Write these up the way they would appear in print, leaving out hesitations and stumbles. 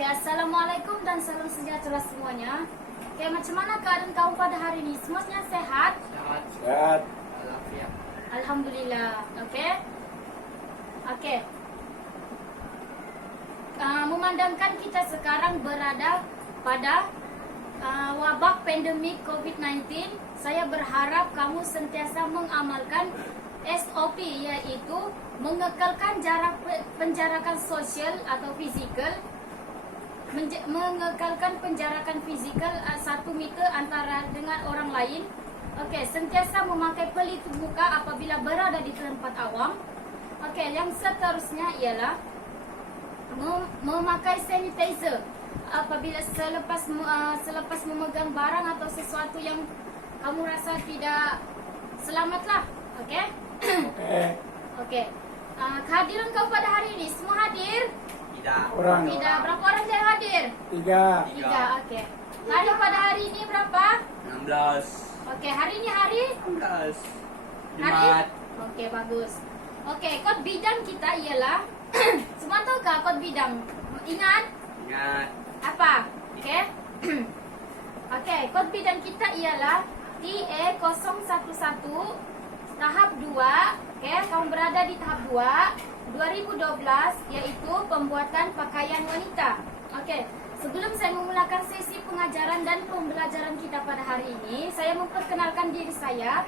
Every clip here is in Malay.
Oke, assalamualaikum dan salam sejahtera semuanya. Oke, macam mana keadaan kamu pada hari ini? Semuanya sehat? Sehat. Sehat. Alhamdulillah. Alhamdulillah. Oke. Oke. Memandangkan kita sekarang berada pada wabak pandemik COVID-19, saya berharap kamu sentiasa mengamalkan SOP, yaitu mengekalkan jarak penjarakan sosial atau fizikal, mengekalkan penjarakan fizikal 1 meter antara dengan orang lain. Okey, sentiasa memakai pelitup muka apabila berada di tempat awam. Okey, yang seterusnya ialah memakai sanitizer apabila selepas memegang barang atau sesuatu yang kamu rasa tidak selamatlah. Okey. Oke. Okey. Kehadiran kau pada hari ini semua hadir? Tidak. Orang. Tidak. Berapa orang yang hadir? 3. 3. Okey. Hari pada hari ini berapa? 16. Okey, hari ini hari 16. hari. Jumat. Okey, bagus. Okey, kod bidang kita ialah semua tahukah kod bidang? Ingat? Ingat. Apa? Okey. Okey, kod bidang kita ialah TA011 tahap 2. Okey, kamu berada di tahap 2 2012, iaitu pembuatan pakaian wanita. Okey, sebelum saya memulakan sesi pengajaran dan pembelajaran kita pada hari ini, saya memperkenalkan diri saya.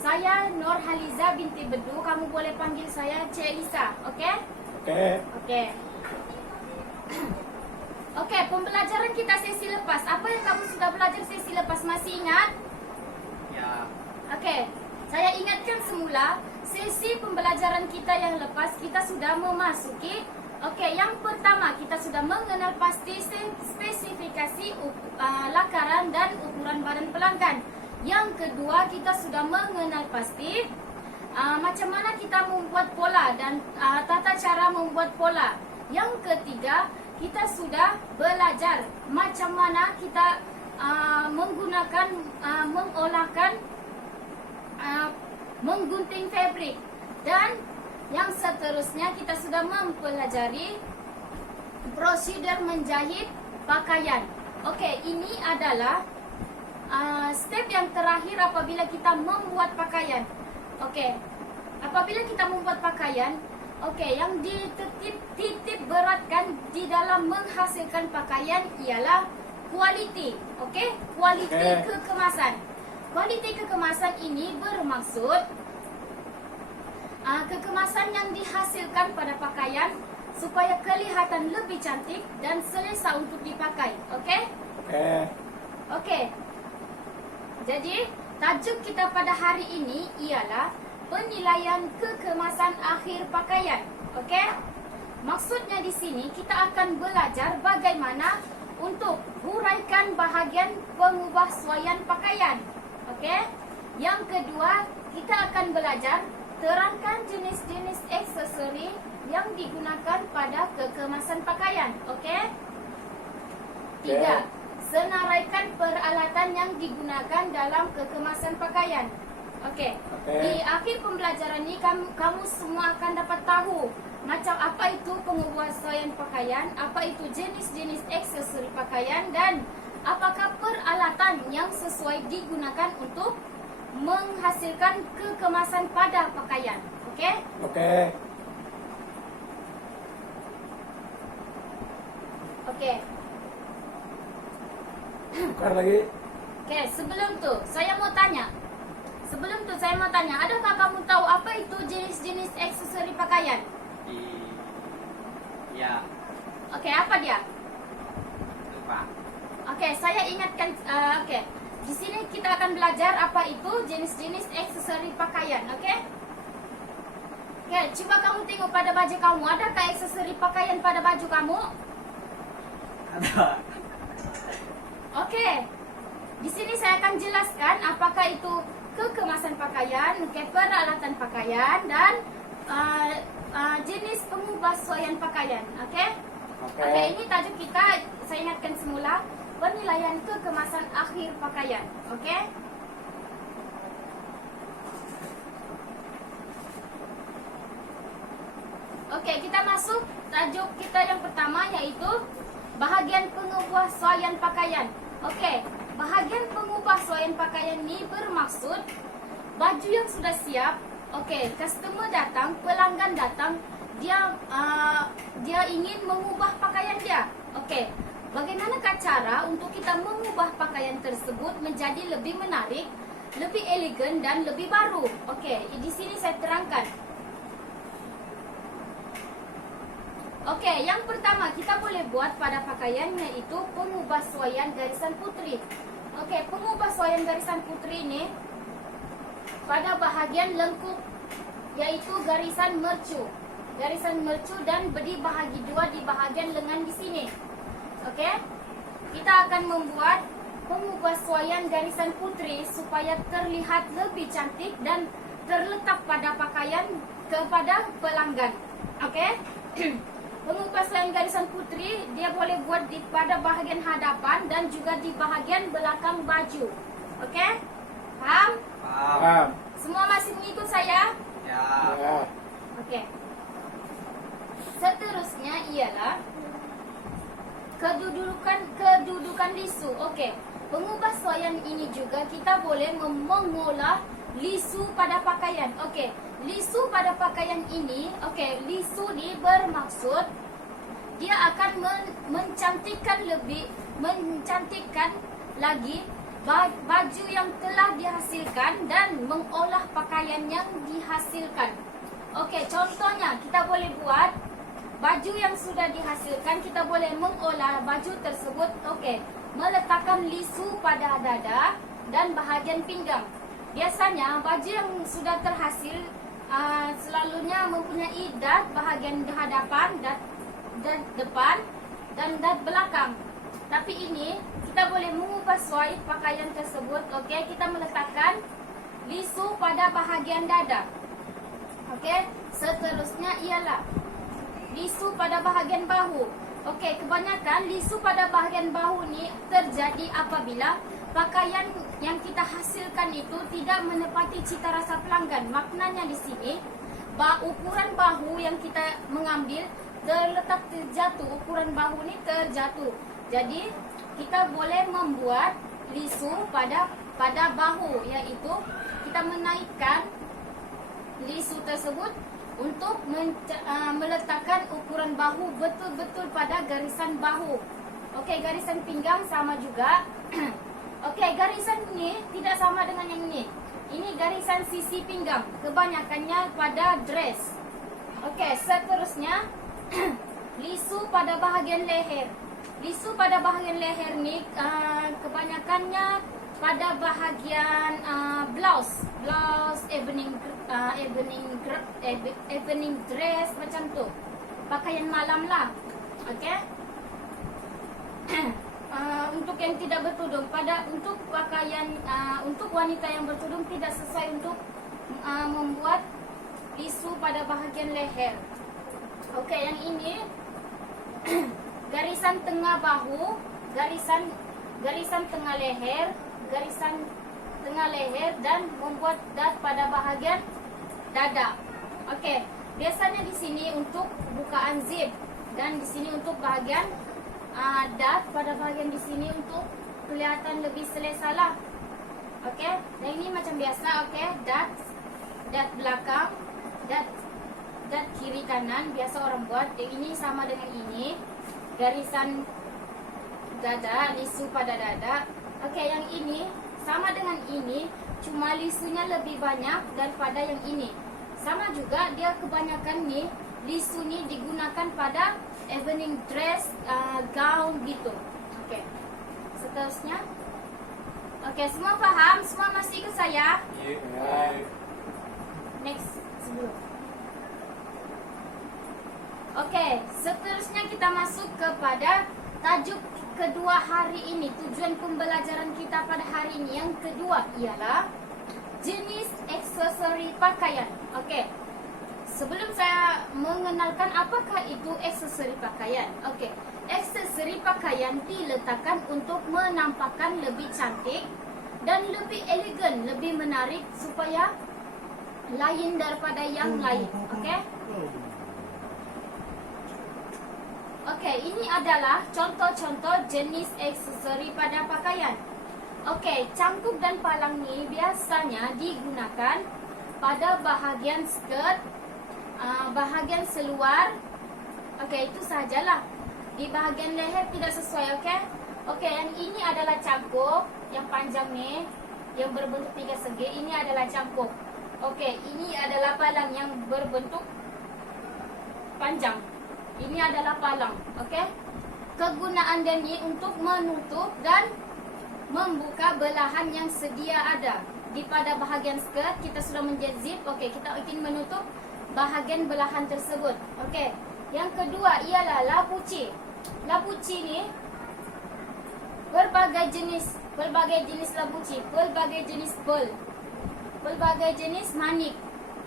Saya Nurhaliza binti Bedu. Kamu boleh panggil saya Cik Lisa. Okey? Oke. Okey. Okey, pembelajaran kita sesi lepas. Apa yang kamu sudah belajar sesi lepas? Masih ingat? Ya. Okey, saya ingatkan semula sesi pembelajaran kita yang lepas kita sudah memasuki. Okey, yang pertama kita sudah mengenal pasti spesifikasi lakaran dan ukuran badan pelanggan. Yang kedua kita sudah mengenal pasti macam mana kita membuat pola dan tata cara membuat pola. Yang ketiga kita sudah belajar macam mana kita menggunakan mengolahkan menggunting fabrik, dan yang seterusnya kita sudah mempelajari prosedur menjahit pakaian. Okey, ini adalah step yang terakhir apabila kita membuat pakaian. Okey, apabila kita membuat pakaian, okey, yang dititik beratkan di dalam menghasilkan pakaian ialah kualiti. Okey, kualiti kekemasan. Kualiti kekemasan ini bermaksud kekemasan yang dihasilkan pada pakaian supaya kelihatan lebih cantik dan selesa untuk dipakai. Okey? Oke. Okey. Jadi, tajuk kita pada hari ini ialah penilaian kekemasan akhir pakaian. Okey? Maksudnya di sini kita akan belajar bagaimana untuk huraikan bahagian pengubahsuaian pakaian. Okey? Yang kedua, kita akan belajar terangkan jenis-jenis aksesori yang digunakan pada kekemasan pakaian. Okey? 3. Senaraikan peralatan yang digunakan dalam kekemasan pakaian. Okey. Di akhir pembelajaran ini kamu semua akan dapat tahu macam apa itu pengubahsuaian pakaian, apa itu jenis-jenis aksesori pakaian, dan apakah peralatan yang sesuai digunakan untuk menghasilkan kekemasan pada pakaian. Okey? Oke. Okey. Tukar lagi. Okey, sebelum tu saya mau tanya. Adakah kamu tahu apa itu jenis-jenis aksesori pakaian? Ya. Okey, apa dia? Lupa. Okey, saya ingatkan. Okey, di sini kita akan belajar apa itu jenis-jenis aksesori pakaian. Okey? Okey, cuba kamu tengok pada baju kamu. Adakah aksesori pakaian pada baju kamu? Ada. Okey. Di sini saya akan jelaskan apakah itu kekemasan pakaian, peralatan pakaian, dan jenis pengubahsuaian pakaian. Okey? Oke. Okey, ini tajuk kita. Saya ingatkan semula, penilaian kekemasan akhir pakaian. Okey? Okey, kita masuk tajuk kita yang pertama, yaitu bahagian pengubahsuaian pakaian. Okey, bahagian pengubahsuaian pakaian ni bermaksud baju yang sudah siap. Okey, customer datang, pelanggan datang, dia ingin mengubah pakaian dia. Okey, bagaimanakah cara untuk kita mengubah pakaian tersebut menjadi lebih menarik, lebih elegan dan lebih baru? Okey, di sini saya terangkan. Okey, yang pertama kita boleh buat pada pakaian iaitu pengubahsuaian garisan putri. Okey, pengubahsuaian garisan putri ini pada bahagian lengkup iaitu garisan mercu. Garisan mercu dan dibahagi dua di bahagian lengan di sini. Okey, kita akan membuat pengubahsuaian garisan putri supaya terlihat lebih cantik dan terletak pada pakaian kepada pelanggan. Okey. Pengubahsuaian garisan putri dia boleh buat di pada bahagian hadapan dan juga di bahagian belakang baju. Okey? Faham? Paham. Semua masih mengikut saya? Ya. Ya. Okey. Seterusnya ialah kedudukan lisu. Okey. Pengubahsuaian ini juga kita boleh mengolah lisu pada pakaian. Okey. Lisu pada pakaian ini, okey, lisu ni bermaksud dia akan mencantikkan lagi baju yang telah dihasilkan dan mengolah pakaian yang dihasilkan. Okey, contohnya kita boleh buat baju yang sudah dihasilkan, kita boleh mengolah baju tersebut. Okey, meletakkan lisu pada dada dan bahagian pinggang. Biasanya baju yang sudah terhasil selalunya mempunyai dat bahagian hadapan, dat depan dan dat belakang. Tapi ini kita boleh mengubahsuai pakaian tersebut. Okey, kita meletakkan lisu pada bahagian dada. Okey, seterusnya ialah lisu pada bahagian bahu. Okey, kebanyakan lisu pada bahagian bahu ni terjadi apabila pakaian yang kita hasilkan itu tidak menepati cita rasa pelanggan. Maknanya di sini, ukuran bahu yang kita mengambil terjatuh. Ukuran bahu ni terjatuh. Jadi, kita boleh membuat lisu pada bahu, iaitu kita menaikkan lisu tersebut untuk meletakkan ukuran bahu betul-betul pada garisan bahu. Okey, garisan pinggang sama juga. Okey, garisan ini tidak sama dengan yang ini. Ini garisan sisi pinggang. Kebanyakannya pada dress. Okey, seterusnya lisu pada bahagian leher. Lisu pada bahagian leher ni kebanyakannya pada bahagian blouse, evening dress macam tu. Pakaian malam lah. Okey. Untuk yang tidak bertudung, untuk pakaian untuk wanita yang bertudung tidak sesuai untuk membuat lisu pada bahagian leher. Okey, yang ini garisan tengah bahu, garisan tengah leher, garisan tengah leher dan membuat dat pada bahagian dada. Okey, biasanya di sini untuk bukaan zip dan di sini untuk bahagian dat pada bahagian di sini untuk kelihatan lebih selesa lah. Okey, dan ini macam biasa. Okey, dat belakang, dat kiri kanan biasa orang buat. Ini sama dengan ini, garisan dada, lisu pada dada. Okey, yang ini sama dengan ini, cuma lisunya lebih banyak daripada yang ini. Sama juga dia kebanyakan ni lisu ni digunakan pada evening dress, gown gitu. Okey. Seterusnya. Okey, semua faham? Semua masih ikut saya? Ya. Next, sebelum. Okey, seterusnya kita masuk kepada tajuk kedua hari ini. Tujuan pembelajaran kita pada hari ini yang kedua ialah jenis aksesori pakaian. Okey. Sebelum saya mengenalkan apakah itu aksesori pakaian. Okey, aksesori pakaian diletakkan untuk menampakkan lebih cantik dan lebih elegan, lebih menarik supaya lain daripada yang lain. Okey. Okey, ini adalah contoh-contoh jenis aksesori pada pakaian. Okey, cangkuk dan palang ni biasanya digunakan pada bahagian skirt, bahagian seluar. Okey, itu sahajalah. Di bahagian leher tidak sesuai, okey? Okey, yang ini adalah cangkuk yang panjang ni, yang berbentuk tiga segi. Ini adalah cangkuk. Okey, ini adalah palang yang berbentuk panjang. Ini adalah palang, okey? Kegunaan dia ni untuk menutup dan membuka belahan yang sedia ada. Di pada bahagian skirt kita sudah menjazip. Okey, kita ingin menutup bahagian belahan tersebut. Okey. Yang kedua ialah labuci. Labuci ni pelbagai jenis labuci, pelbagai jenis pearl, pelbagai jenis manik.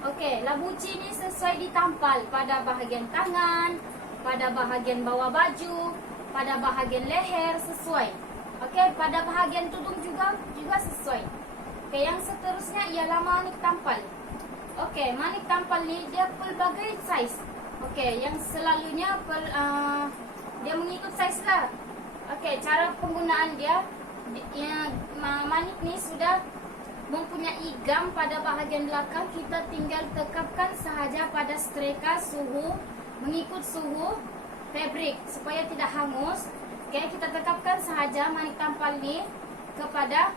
Okey, labuci ni sesuai ditampal pada bahagian tangan, pada bahagian bawah baju, pada bahagian leher sesuai. Okey, pada bahagian tudung juga sesuai. Okey, yang seterusnya ialah manik tampal. Okey, manik tampal ni dia pelbagai saiz. Okey, yang selalunya dia mengikut saiz lah. Okey, cara penggunaan dia manik ni sudah mempunyai gam pada bahagian belakang. Kita tinggal tekapkan sahaja pada streka suhu, mengikut suhu fabrik supaya tidak hangus. Okey, kita tekapkan sahaja manik tampal ni kepada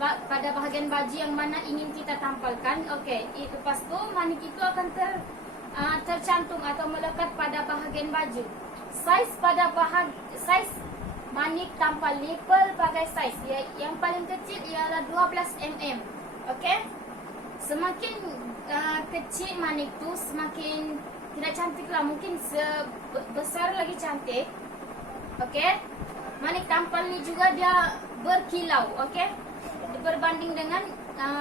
pada bahagian baju yang mana ingin kita tampalkan. Okey, lepas tu manik itu akan tercantum atau melekat pada bahagian baju. Saiz saiz manik tampal ni pelbagai saiz. Yang paling kecil ialah 12 mm. Okey. Semakin kecil manik tu semakin tidak cantik lah. Mungkin besar lagi cantik. Okey. Manik tampal ni juga dia berkilau. Okey. Berbanding dengan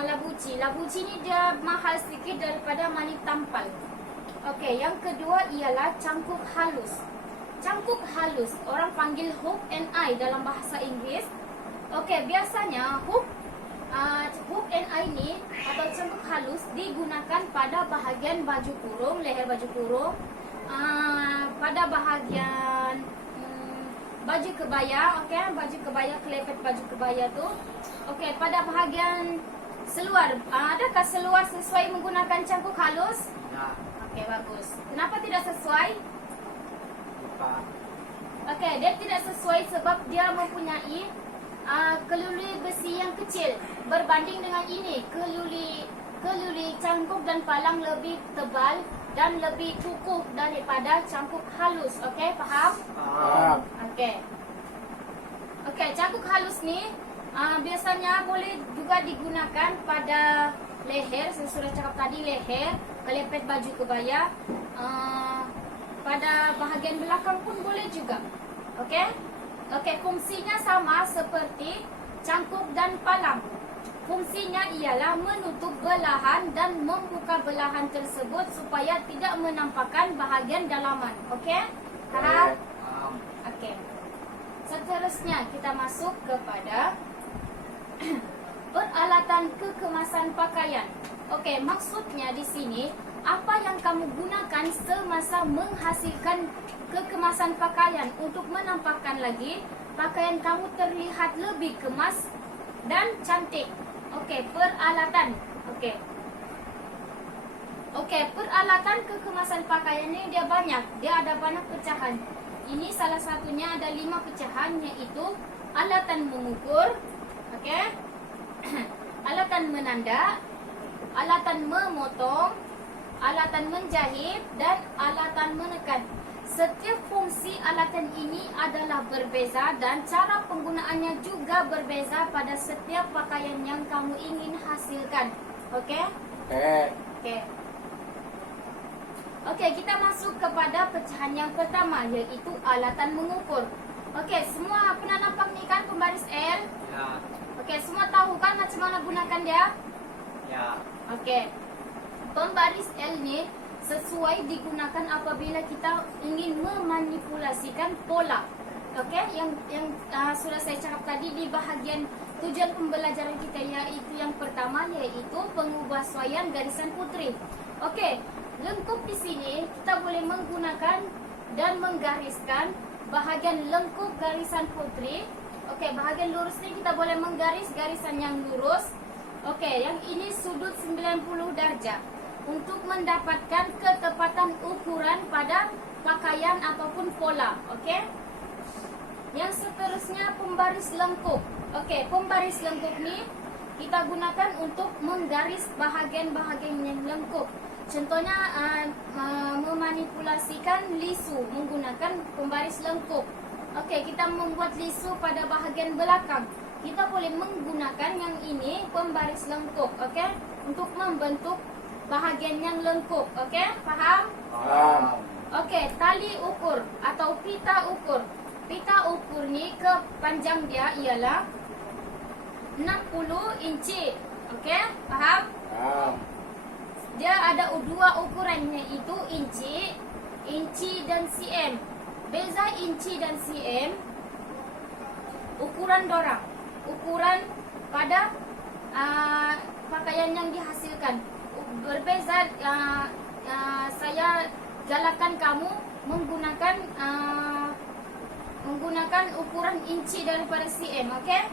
labuci. Labuci ni dia mahal sedikit daripada manik tampal. Okey, yang kedua ialah cangkuk halus. Cangkuk halus, orang panggil hook and eye dalam bahasa Inggeris. Okey, biasanya hook and eye ni atau cangkuk halus digunakan pada bahagian baju kurung, leher baju kurung, pada bahagian baju kebaya, okey, baju kebaya, kelepet baju kebaya tu. Okey, pada bahagian seluar, adakah seluar sesuai menggunakan cangkuk halus? Ya. Okey, bagus. Kenapa tidak sesuai? Lupa. Okey, dia tidak sesuai sebab dia mempunyai keluli besi yang kecil berbanding dengan ini. Keluli cangkuk dan palang lebih tebal dan lebih kukuh daripada cangkuk halus. Okey, faham? Okey. Okey, cangkuk halus ni biasanya boleh juga digunakan pada leher. Saya sudah cakap tadi, leher, kelepet baju kebaya. Pada bahagian belakang pun boleh juga. Okey? Okey, fungsinya sama seperti cangkuk dan palang. Fungsinya ialah menutup belahan dan membuka belahan tersebut supaya tidak menampakkan bahagian dalaman. Okey? Faham? Okey. Seterusnya kita masuk kepada peralatan kekemasan pakaian. Okey, maksudnya di sini apa yang kamu gunakan semasa menghasilkan kekemasan pakaian untuk menampakkan lagi pakaian kamu terlihat lebih kemas dan cantik. Okey, peralatan. Okey. Okey, peralatan kekemasan pakaian ni dia banyak. Dia ada banyak pecahan. Ini salah satunya ada 5 pecahan, iaitu alatan mengukur, okey, alatan menanda, alatan memotong, alatan menjahit dan alatan menekan. Setiap fungsi alatan ini adalah berbeza dan cara penggunaannya juga berbeza pada setiap pakaian yang kamu ingin hasilkan. Okey? Okey. Okey, kita masuk kepada pecahan yang pertama, iaitu alatan mengukur. Okey, semua pernah nampak ni kan pembaris L? Ya. Okey, semua tahu kan macam mana gunakan dia? Ya. Okey. Pembaris L ni sesuai digunakan apabila kita ingin memanipulasikan pola. Okey, yang sudah saya cakap tadi di bahagian tujuan pembelajaran kita, iaitu yang pertama, iaitu pengubahsuaian garisan putri. Okey, lengkup di sini kita boleh menggunakan dan menggariskan bahagian lengkung garisan putri. Okey, bahagian lurus ni kita boleh menggaris garisan yang lurus. Okey, yang ini sudut 90 darjah. Untuk mendapatkan ketepatan ukuran pada pakaian ataupun pola. Okey. Yang seterusnya pembaris lengkung. Okey, pembaris lengkung ni kita gunakan untuk menggaris bahagian-bahagian yang lengkung. Contohnya memanipulasikan lisu menggunakan pembaris lengkung. Okey, kita membuat lisu pada bahagian belakang. Kita boleh menggunakan yang ini pembaris lengkung. Okey, untuk membentuk bahagian yang lengkung. Okey, faham? Faham. Okey, tali ukur atau pita ukur. Pita ukur ni kepanjang dia ialah 60 inci. Okey, faham? Faham. Dia ada dua ukuran, iaitu inci dan cm. Beza inci dan cm, ukuran dorang, ukuran pada pakaian yang dihasilkan berbeza. Saya galakkan kamu menggunakan ukuran inci daripada cm. Okey?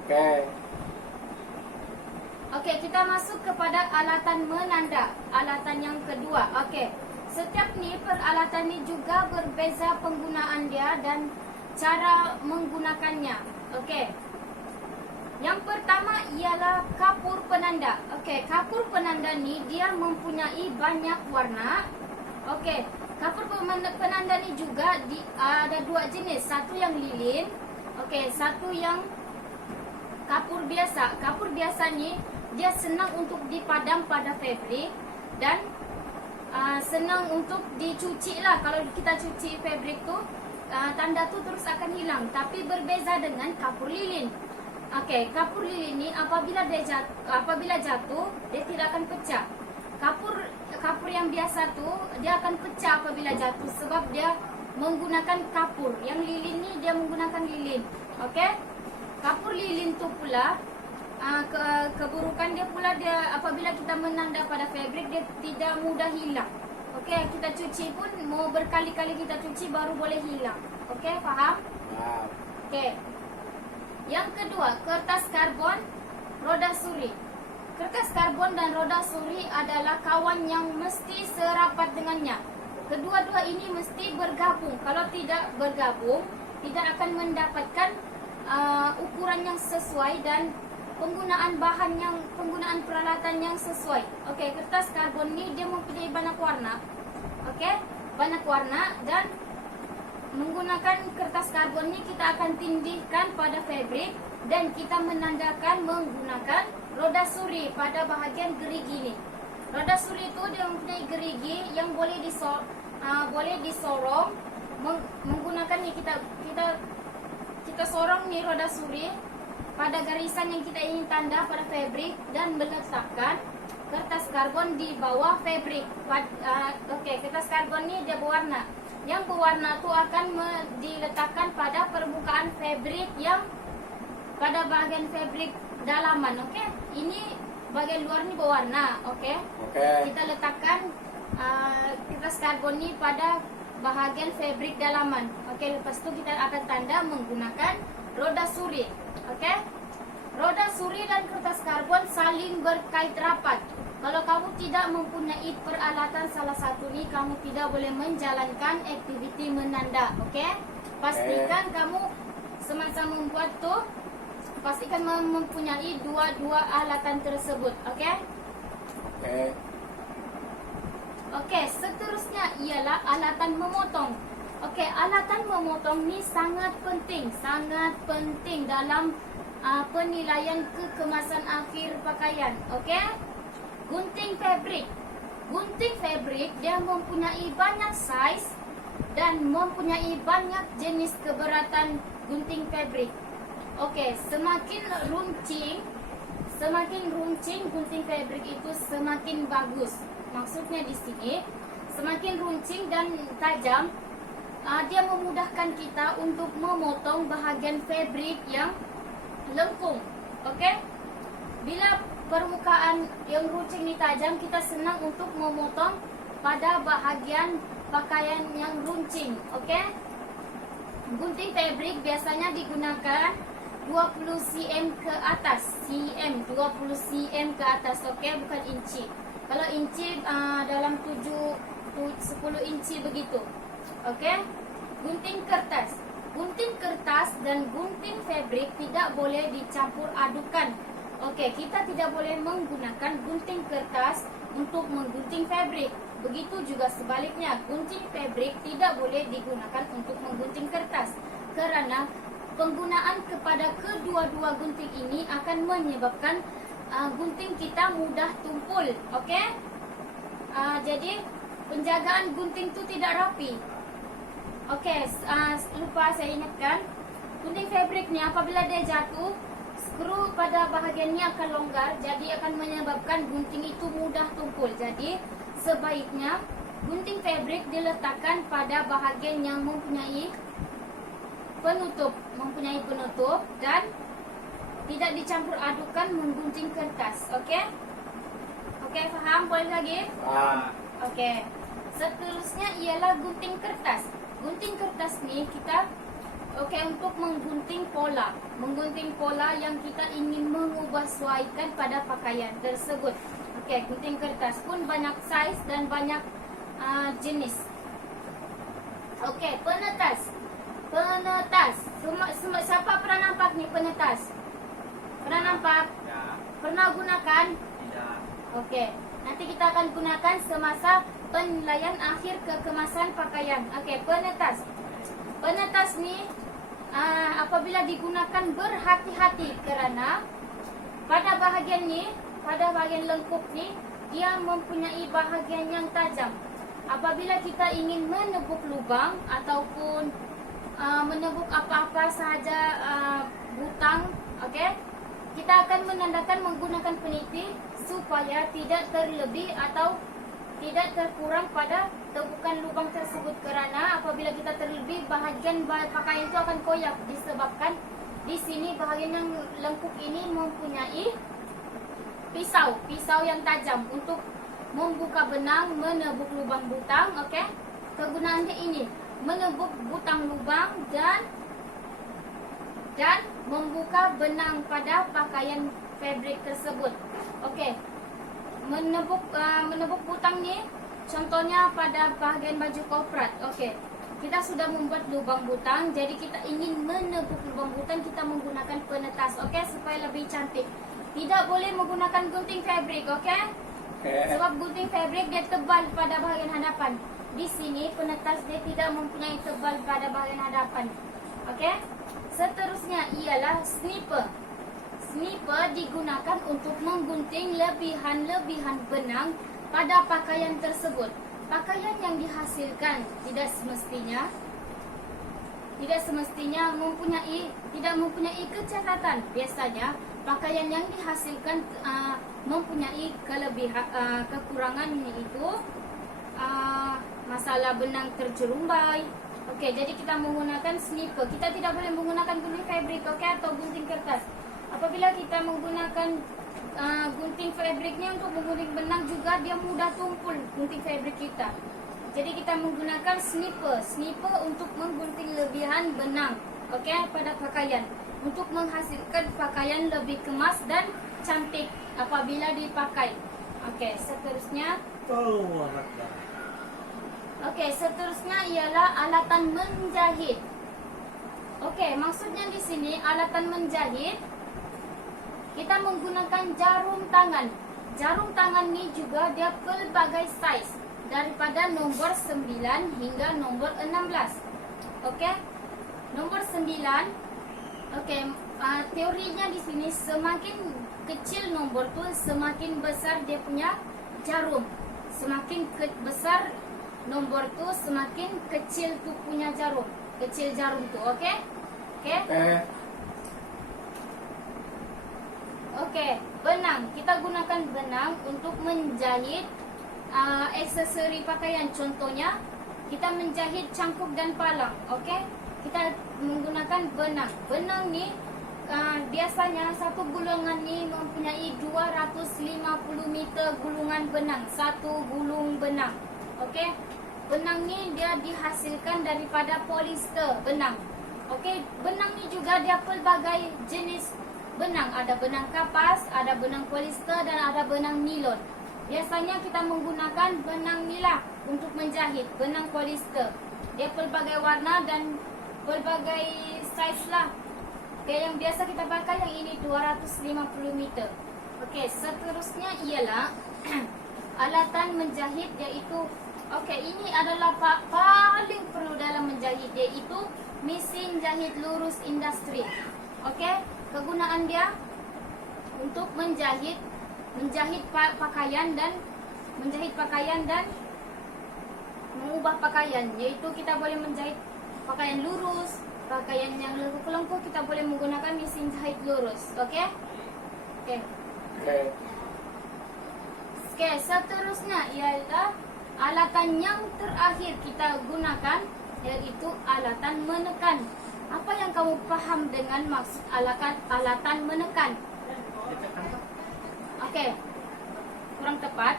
Okey. Okey, kita masuk kepada alatan menanda. Alatan yang kedua. Okey. Setiap ni peralatan ni juga berbeza penggunaan dia dan cara menggunakannya. Okey. Yang pertama ialah kapur penanda. Okey, kapur penanda ni dia mempunyai banyak warna. Okey, kapur penanda ni juga ada dua jenis. Satu yang lilin. Okey, satu yang kapur biasa. Kapur biasa ni dia senang untuk dipadam pada fabrik dan senang untuk dicuci lah. Kalau kita cuci fabrik tu, tanda tu terus akan hilang. Tapi berbeza dengan kapur lilin. Okey, kapur lilin ni apabila jatuh, dia tidak akan pecah. Kapur yang biasa tu dia akan pecah apabila jatuh sebab dia menggunakan kapur. Yang lilin ni dia menggunakan lilin. Okey? Kapur lilin tu pula keburukan dia pula, dia apabila kita menanda pada fabrik dia tidak mudah hilang. Okey, kita cuci pun mau berkali-kali kita cuci baru boleh hilang. Okey, faham? Faham. Okey. Yang kedua, kertas karbon, roda suri. Kertas karbon dan roda suri adalah kawan yang mesti serapat dengannya. Kedua-dua ini mesti bergabung. Kalau tidak bergabung, tidak akan mendapatkan ukuran yang sesuai dan penggunaan peralatan yang sesuai. Okey, kertas karbon ni dia mempunyai banyak warna. Okey, banyak warna, dan menggunakan kertas karbon ni kita akan tindihkan pada fabrik dan kita menandakan menggunakan roda suri pada bahagian gerigi ni. Roda suri itu dia mempunyai gerigi yang boleh disorong menggunakan ni kita sorong ni roda suri pada garisan yang kita ingin tanda pada fabrik dan meletakkan kertas karbon di bawah fabrik. Okey, kertas karbon ni dia berwarna. Yang berwarna tu akan diletakkan pada permukaan fabrik yang pada bahagian fabrik dalaman. Okey, ini bahagian luar ni berwarna. Okey. Okey. Kita letakkan kertas karbon ni pada bahagian fabrik dalaman. Okey, lepas tu kita akan tanda menggunakan roda suri. Okey. Roda suri dan kertas karbon saling berkait rapat. Kalau kamu tidak mempunyai peralatan salah satu ni, kamu tidak boleh menjalankan aktiviti menanda. Okey? Pastikan kamu semasa membuat tu, pastikan mempunyai dua alatan tersebut. Okey? Okey. Okey, seterusnya ialah alatan memotong. Okey, alatan memotong ni sangat penting dalam penilaian kekemasan akhir pakaian. Okey? Gunting fabrik. Gunting fabrik dia mempunyai banyak saiz dan mempunyai banyak jenis keberatan gunting fabrik. Okey, semakin runcing gunting fabrik itu semakin bagus. Maksudnya di sini semakin runcing dan tajam, dia memudahkan kita untuk memotong bahagian fabrik yang lengkung. Okey? Bila permukaan yang runcing ni tajam, kita senang untuk memotong pada bahagian pakaian yang runcing. Okey. Gunting fabric biasanya digunakan 20 cm ke atas. 20 cm ke atas, okey, bukan inci. Kalau inci dalam 10 inci begitu. Okey. Gunting kertas. Gunting kertas dan gunting fabric tidak boleh dicampur adukan. Okey, kita tidak boleh menggunakan gunting kertas untuk menggunting fabric. Begitu juga sebaliknya, gunting fabric tidak boleh digunakan untuk menggunting kertas. Kerana penggunaan kepada kedua-dua gunting ini akan menyebabkan gunting kita mudah tumpul. Okey? Jadi penjagaan gunting tu tidak rapi. Okey, lupa saya ingatkan, gunting fabric ni apabila dia jatuh, skru pada bahagian ni akan longgar, jadi akan menyebabkan gunting itu mudah tumpul. Jadi sebaiknya gunting fabric diletakkan pada bahagian yang mempunyai penutup dan tidak dicampur adukan menggunting kertas. Okey? Okey, faham? Boleh lagi? Faham. Okey. Seterusnya ialah gunting kertas. Gunting kertas ni kita untuk menggunting pola. Menggunting pola yang kita ingin mengubahsuaikan pada pakaian tersebut. Okey, gunting kertas pun banyak saiz dan banyak jenis. Okey, penetas. Penetas. Siapa pernah nampak ni penetas? Pernah nampak? Ya. Pernah gunakan? Tidak. Okey. Nanti kita akan gunakan semasa penilaian akhir kekemasan pakaian. Okey, penetas. Penetas ni apabila digunakan berhati-hati kerana pada bahagian ni, pada bahagian lengkuk ni, dia mempunyai bahagian yang tajam. Apabila kita ingin menebuk lubang ataupun menebuk apa-apa sahaja butang, okey, kita akan menandakan menggunakan peniti supaya tidak terlebih atau tidak terkurang pada tebukan lubang tersebut. Kerana apabila kita terlebih, bahagian pakaian itu akan koyak disebabkan di sini bahagian yang lengkuk ini mempunyai pisau yang tajam untuk membuka benang, menebuk lubang butang. Okey, kegunaannya ini menebuk butang lubang dan membuka benang pada pakaian fabric tersebut. Okey, menebuk butang ni contohnya pada bahagian baju koprat. Okey, kita sudah membuat lubang butang, jadi kita ingin menebuk lubang butang, kita menggunakan penetas. Okey, supaya lebih cantik. Tidak boleh menggunakan gunting fabric. Okey, sebab gunting fabric dia tebal pada bahagian hadapan. Di sini penetas dia tidak mempunyai tebal pada bahagian hadapan. Okey, seterusnya ialah sniper. Sniper digunakan untuk menggunting lebihan-lebihan benang pada pakaian tersebut. Pakaian yang dihasilkan tidak semestinya mempunyai kecacatan. Biasanya pakaian yang dihasilkan mempunyai kekurangan, iaitu masalah benang terjerumbai. Okey, jadi kita menggunakan sniper. Kita tidak boleh menggunakan gunting fabric, okey, atau gunting kertas. Apabila kita menggunakan gunting fabricnya untuk menggunting benang juga, dia mudah tumpul gunting fabric kita. Jadi kita menggunakan sniper. Sniper untuk menggunting lebihan benang, okey, pada pakaian, untuk menghasilkan pakaian lebih kemas dan cantik apabila dipakai. Okey, seterusnya. Okey, seterusnya ialah alatan menjahit. Okey, maksudnya di sini alatan menjahit, kita menggunakan jarum tangan. Jarum tangan ni juga dia pelbagai saiz, daripada nombor 9 hingga nombor 16. Okey, nombor 9. Okey, teorinya di sini semakin kecil nombor tu, semakin besar dia punya jarum. Semakin besar nombor tu, semakin kecil tu punya jarum. Kecil jarum tu, okey? Okey? Okey, benang. Kita gunakan benang untuk menjahit aksesori pakaian. Contohnya, kita menjahit cangkuk dan palang, okey? Kita menggunakan benang. Benang ni biasanya satu gulungan ni mempunyai 250 meter gulungan benang. Satu gulung benang. Okey. benang ni dia dihasilkan daripada polister benang. Okey, benang ni juga dia pelbagai jenis benang. Ada benang kapas, ada benang polister dan ada benang nilon. Biasanya kita menggunakan benang ni lah untuk menjahit, benang polister. Dia pelbagai warna dan pelbagai saiz lah. Okay, yang biasa kita pakai yang ini 250 meter. Okey, seterusnya ialah alatan menjahit, iaitu ini adalah paling perlu dalam menjahit, iaitu mesin jahit lurus industri. Okey, kegunaan dia untuk menjahit pakaian dan mengubah pakaian, iaitu kita boleh menjahit pakaian lurus, pakaian yang lengkung-lengkung, kita boleh menggunakan mesin jahit lurus. Okey. Okey, seterusnya ialah alatan yang terakhir kita gunakan, iaitu alatan menekan. Apa yang kamu faham dengan maksud alatan menekan? Okey, kurang tepat.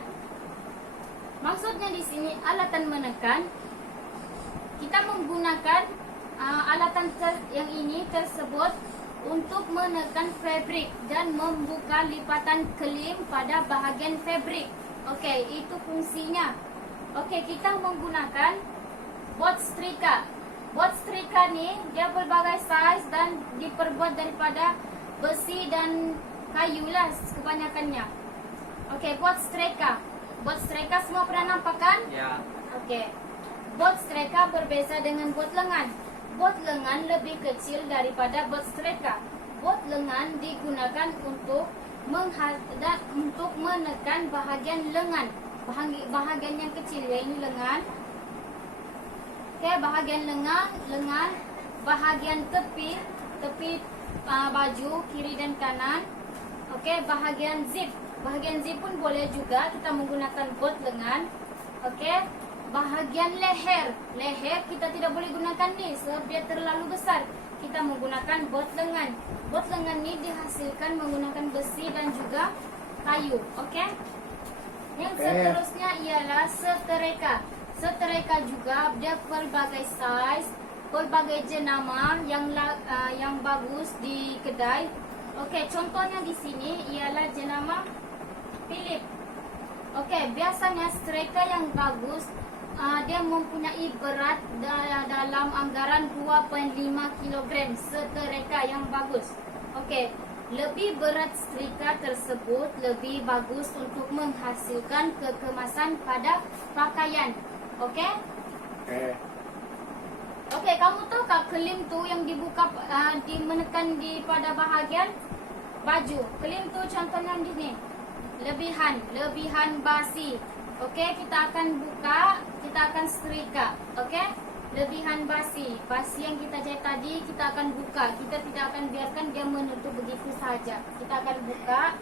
Maksudnya di sini alatan menekan, kita menggunakan alatan yang ini tersebut untuk menekan fabrik dan membuka lipatan kelim pada bahagian fabrik. Okey, itu fungsinya. Okey, kita menggunakan bot setrika. Bot setrika ni dia berbagai saiz dan diperbuat daripada besi dan kayu lah kebanyakannya. Okey, bot setrika. Bot setrika semua pernah nampak kan? Ya. Okey. Bot setrika berbeza dengan bot lengan. Bot lengan lebih kecil daripada bot setrika. Bot lengan digunakan untuk menekan bahagian lengan. Bahagian yang kecil, iaitu lengan. Okey, bahagian lengan, bahagian tepi baju kiri dan kanan. Okey, bahagian zip. Bahagian zip pun boleh juga kita menggunakan bot lengan. Okey, bahagian leher kita tidak boleh gunakan ni sebab dia terlalu besar. Kita menggunakan bot lengan. Bot lengan ni dihasilkan menggunakan besi dan juga kayu. Okey. Yang seterusnya ialah setereka. Setereka juga dia pelbagai saiz, pelbagai jenama yang bagus di kedai. Okey, contohnya di sini ialah jenama Philip. Okey, biasanya setereka yang bagus dia mempunyai berat dalam anggaran 2.5 kg. Setereka yang bagus. Okey, lebih berat setrika tersebut lebih bagus untuk menghasilkan kekemasan pada pakaian. Okey? Okey, kamu tahu tak kelim tu yang dibuka menekan di pada bahagian baju. Kelim tu contohnya di sini. Lebihan basi. Okey, kita akan buka, kita akan setrika. Okey? Lebihan basi yang kita jahit tadi kita akan buka. Kita tidak akan biarkan dia menutup begitu saja. Kita akan buka.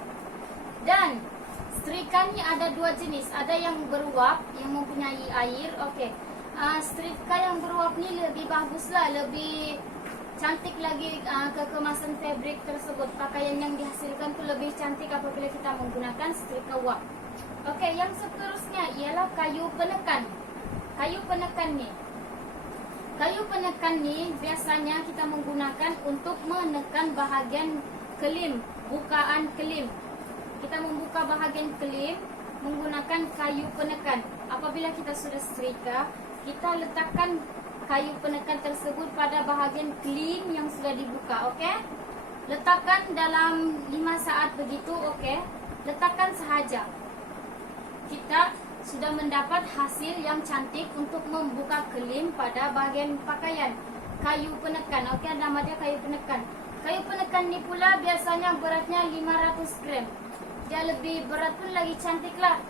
Dan setrika ni ada dua jenis. Ada yang beruap, yang mempunyai air. Okey. Setrika yang beruap ni lebih baguslah, lebih cantik lagi kekemasan fabrik tersebut. Pakaian yang dihasilkan tu lebih cantik apabila kita menggunakan setrika uap. Okey, yang seterusnya ialah kayu penekan. Kayu penekan ni biasanya kita menggunakan untuk menekan bahagian kelim, bukaan kelim. Kita membuka bahagian kelim menggunakan kayu penekan. Apabila kita sudah setrika, kita letakkan kayu penekan tersebut pada bahagian kelim yang sudah dibuka. Okey? Letakkan dalam 5 saat begitu. Okey? Letakkan sahaja. Kita sudah mendapat hasil yang cantik untuk membuka kelim pada bahagian pakaian. Kayu penekan. Okey, nama dia kayu penekan. Kayu penekan ni pula biasanya beratnya 500 gram. Dia lebih berat pun lagi cantiklah.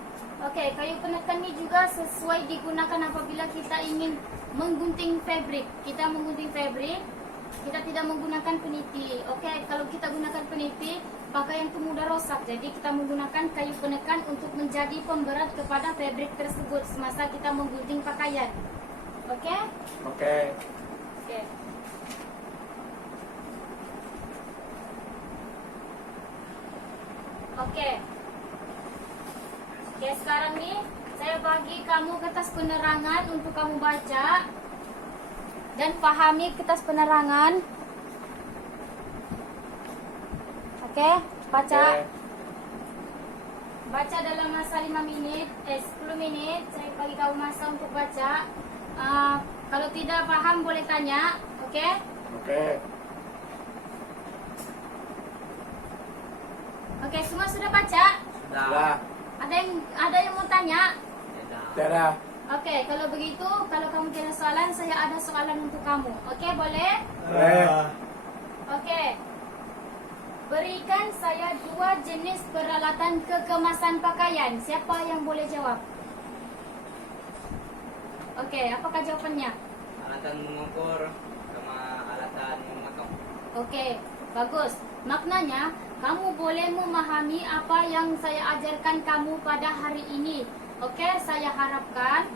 Okey, kayu penekan ni juga sesuai digunakan apabila kita ingin menggunting fabrik. Kita menggunting fabrik, kita tidak menggunakan peniti. Okey, kalau kita gunakan peniti, pakaian itu mudah rosak. Jadi kita menggunakan kayu penekan untuk menjadi pemberat kepada fabrik tersebut semasa kita menggunting pakaian. Okey? Okey. Okey. Okey. Okey, sekarang ni saya bagi kamu kertas penerangan untuk kamu baca dan pahami kertas penerangan. Oke, baca. Oke. Baca dalam masa 5 menit, 10 menit. Saya bagi kamu masa untuk baca. Kalau tidak paham boleh tanya, oke? Oke. Oke, semua sudah baca? Sudah. Ada yang mau tanya? Tiada. Oke, kalau begitu, kalau kamu tidak soalan, saya ada soalan untuk kamu. Oke, boleh? Boleh. Oke. Berikan saya 2 jenis peralatan kekemasan pakaian. Siapa yang boleh jawab? Oke, apakah jawabannya? Alatan mengukur sama alatan memotong. Oke, bagus. Maknanya, kamu boleh memahami apa yang saya ajarkan kamu pada hari ini. Oke, saya harapkan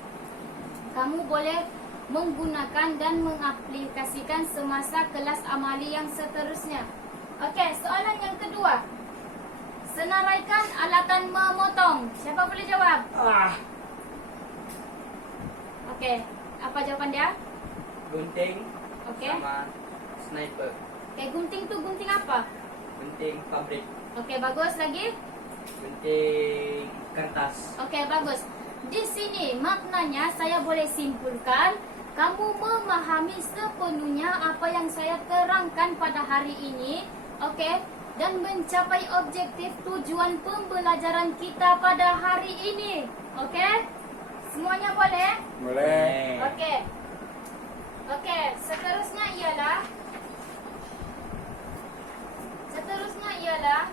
kamu boleh menggunakan dan mengaplikasikan semasa kelas amali yang seterusnya. Oke, soalan yang kedua. Senaraikan alatan memotong. Siapa boleh jawab? Oke, apa jawaban dia? Gunting Oke. sama sniper. Oke, gunting tuh gunting apa? Gunting pabrik. Oke, bagus lagi. Gunting kertas. Oke, bagus. Di sini maknanya saya boleh simpulkan kamu memahami sepenuhnya apa yang saya terangkan pada hari ini, oke? Dan mencapai objektif tujuan pembelajaran kita pada hari ini, oke? Semuanya boleh? Boleh. Oke. Oke, seterusnya ialah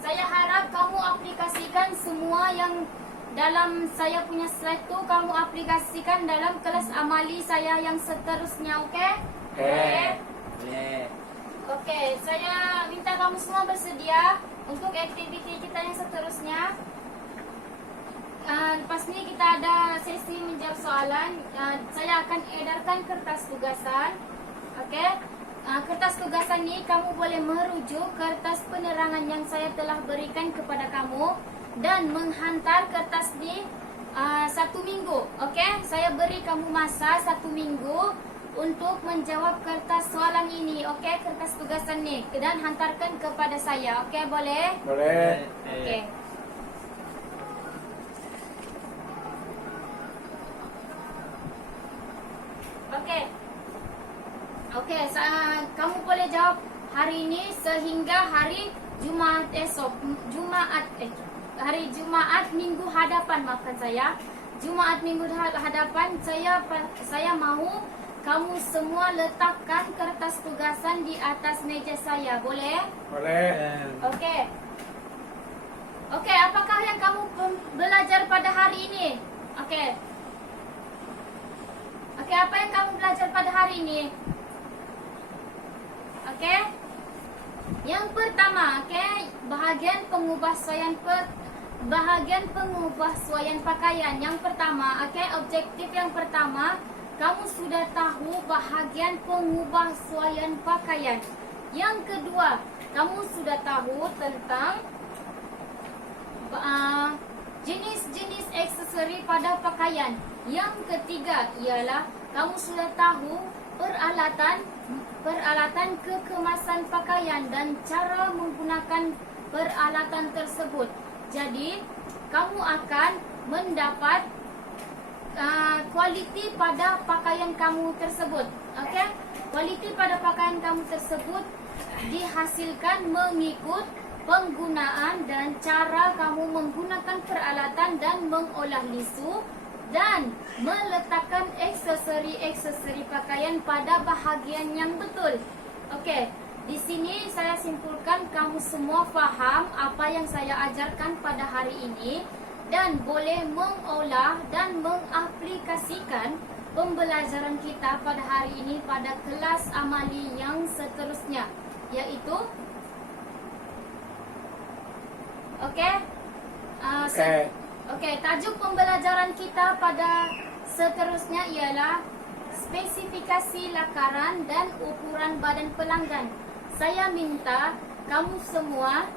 saya harap kamu aplikasikan semua yang dalam saya punya slide tu, kamu aplikasikan dalam kelas amali saya yang seterusnya, oke? Oke. Boleh. Oke, saya minta kamu semua bersedia untuk aktiviti kita yang seterusnya. Lepas ni kita ada sesi menjawab soalan. Saya akan edarkan kertas tugasan. Oke. Kertas tugasan ni kamu boleh merujuk kertas penerangan yang saya telah berikan kepada kamu dan menghantar kertas ni 1 minggu. Oke. Saya beri kamu masa 1 minggu untuk menjawab kertas soalan ini. Oke, kertas tugasan ni dan hantarkan kepada saya. Oke, boleh? Boleh. Oke. Oke, kamu boleh jawab hari ini sehingga hari Jumaat esok. Hari Jumaat minggu hadapan, maafkan saya. Jumaat minggu hadapan saya mau kamu semua letakkan kertas tugasan di atas meja saya. Boleh? Boleh. Oke. Oke, apakah yang kamu belajar pada hari ini? Oke. Oke, apa yang kamu belajar pada hari ini? Oke. Yang pertama, oke, bahagian pengubahsuaian pakaian. Yang pertama, oke, objektif yang pertama, kamu sudah tahu bahagian pengubahsuaian pakaian. Yang kedua, kamu sudah tahu tentang jenis-jenis aksesori pada pakaian. Yang ketiga ialah kamu sudah tahu peralatan kekemasan pakaian dan cara menggunakan peralatan tersebut. Jadi, kamu akan mendapat kualiti pada pakaian kamu tersebut. Okey? Kualiti pada pakaian kamu tersebut dihasilkan mengikut penggunaan dan cara kamu menggunakan peralatan dan mengolah lisu dan meletakkan aksesori pakaian pada bahagian yang betul. Okey, di sini saya simpulkan kamu semua faham apa yang saya ajarkan pada hari ini dan boleh mengolah dan mengaplikasikan pembelajaran kita pada hari ini pada kelas amali yang seterusnya, iaitu okey. Okey, tajuk pembelajaran kita pada seterusnya ialah spesifikasi lakaran dan ukuran badan pelanggan. Saya minta kamu semua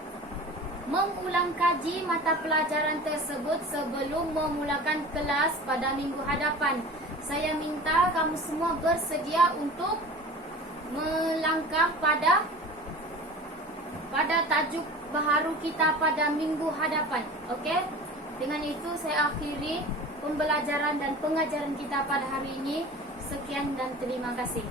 mengulang kaji mata pelajaran tersebut sebelum memulakan kelas pada minggu hadapan. Saya minta kamu semua bersedia untuk melangkah pada tajuk baharu kita pada minggu hadapan. Okey? Dengan itu saya akhiri pembelajaran dan pengajaran kita pada hari ini. Sekian dan terima kasih.